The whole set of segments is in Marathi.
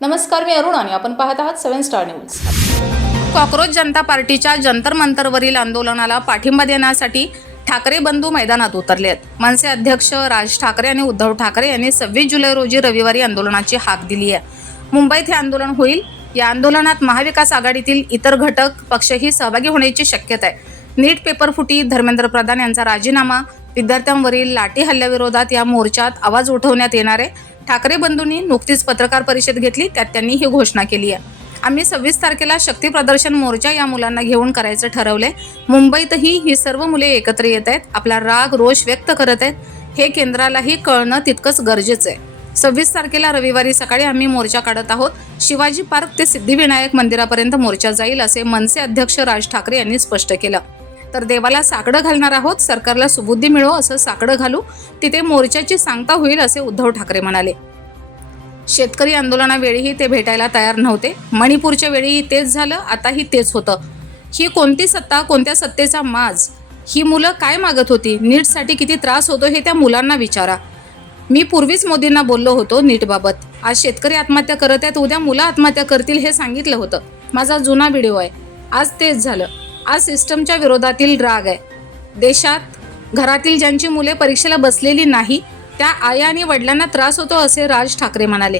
नमस्कार, मी अरुण आणि आपण पाहत आहात 7 स्टार न्यूज. कॉक्रोच जनता पार्टीच्या जंतर मंतरवरील आंदोलनाला पाठिंबा देण्यासाठी ठाकरे बंधू मैदानात उतरले आहेत. मनसे अध्यक्ष राज ठाकरे आणि उद्धव ठाकरे यांनी 26 जुलै रोजी रविवारी आंदोलनाची हाक दिली आहे. मुंबईत हे आंदोलन होईल. या आंदोलनात महाविकास आघाडीतील इतर घटक पक्षही सहभागी होण्याची शक्यता आहे. नीट पेपर फुटी, धर्मेंद्र प्रधान यांचा राजीनामा, विद्यार्थ्यांवरील लाठी हल्ल्याविरोधात या मोर्चात आवाज उठवण्यात येणार आहे. ठाकरे बंधूंनी नुकतीच पत्रकार परिषद घेतली, त्यात त्यांनी ही घोषणा केली आहे. आम्ही 26 तारखेला शक्ती प्रदर्शन मोर्चा या मुलांना घेऊन करायचं ठरवलंय. मुंबईतही ही सर्व मुले एकत्र येत आहेत, आपला राग रोष व्यक्त करत आहेत. हे केंद्रालाही कळणं तितकंच गरजेचं आहे. 26 तारखेला रविवारी सकाळी आम्ही मोर्चा काढत आहोत. शिवाजी पार्क ते सिद्धिविनायक मंदिरापर्यंत मोर्चा जाईल, असे मनसे अध्यक्ष राज ठाकरे यांनी स्पष्ट केलं. तर देवाला साकडं घालणार आहोत, सरकारला सुबुद्धी मिळो असं साकडं घालू, तिथे मोर्चाची सांगता होईल असे उद्धव ठाकरे म्हणाले. शेतकरी आंदोलनावेळीही ते भेटायला तयार नव्हते. मणिपूरच्या वेळीही तेच झालं, आताही तेच होतं. ही कोणती सत्ता, कोणत्या सत्तेचा माज? ही मुलं काय मागत होती? नीटसाठी किती त्रास होतो हे त्या मुलांना विचारा. मी पूर्वीच मोदींना बोललो होतो नीटबाबत. आज शेतकरी आत्महत्या करत आहेत, उद्या मुलं आत्महत्या करतील हे सांगितलं होतं. माझा जुना व्हिडिओ आहे. आज तेच झालं. आज सिस्टमच्या विरोधातील राग आहे. देशात घरातील ज्यांची मुले परीक्षेला बसलेली नाही त्या आया आणि वडिलांना त्रास होतो असे राज ठाकरे म्हणाले.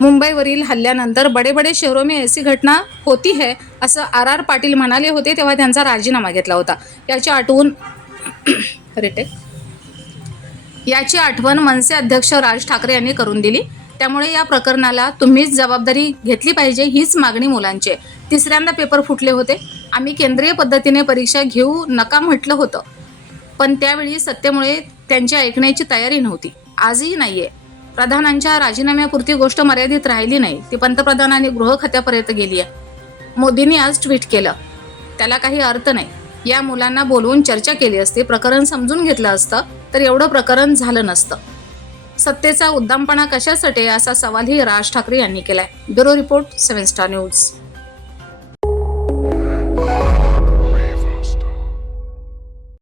मुंबईवरील हल्ल्यानंतर बडे बडे शहरों में ऐसी घटना होती है असं आर पाटील म्हणाले होते, तेव्हा त्यांचा राजीनामा घेतला होता. याची आठवण मनसे अध्यक्ष राज ठाकरे यांनी करून दिली. त्यामुळे या प्रकरणाला तुम्हीच जबाबदारी घेतली पाहिजे, हीच मागणी मुलांची आहे. तिसऱ्यांदा पेपर फुटले होते. आम्ही केंद्रीय पद्धतीने परीक्षा घेऊ नका म्हटलं होतं, पण त्यावेळी सत्तेमुळे त्यांची ऐकण्याची तयारी नव्हती. आजही नाहीये. प्रधानांच्या राजीनाम्यापुरती गोष्ट मर्यादित राहिली नाही, ती पंतप्रधान आणि गृह खात्यापर्यंत गेली आहे. मोदींनी आज ट्विट केलं, त्याला काही अर्थ नाही. या मुलांना बोलवून चर्चा केली असती, प्रकरण समजून घेतलं असतं तर एवढं प्रकरण झालं नसतं. सत्तेचा उद्दामपणा कशासाठी असा सवालही राज ठाकरे यांनी केलाय. Bureau report, 7 star news.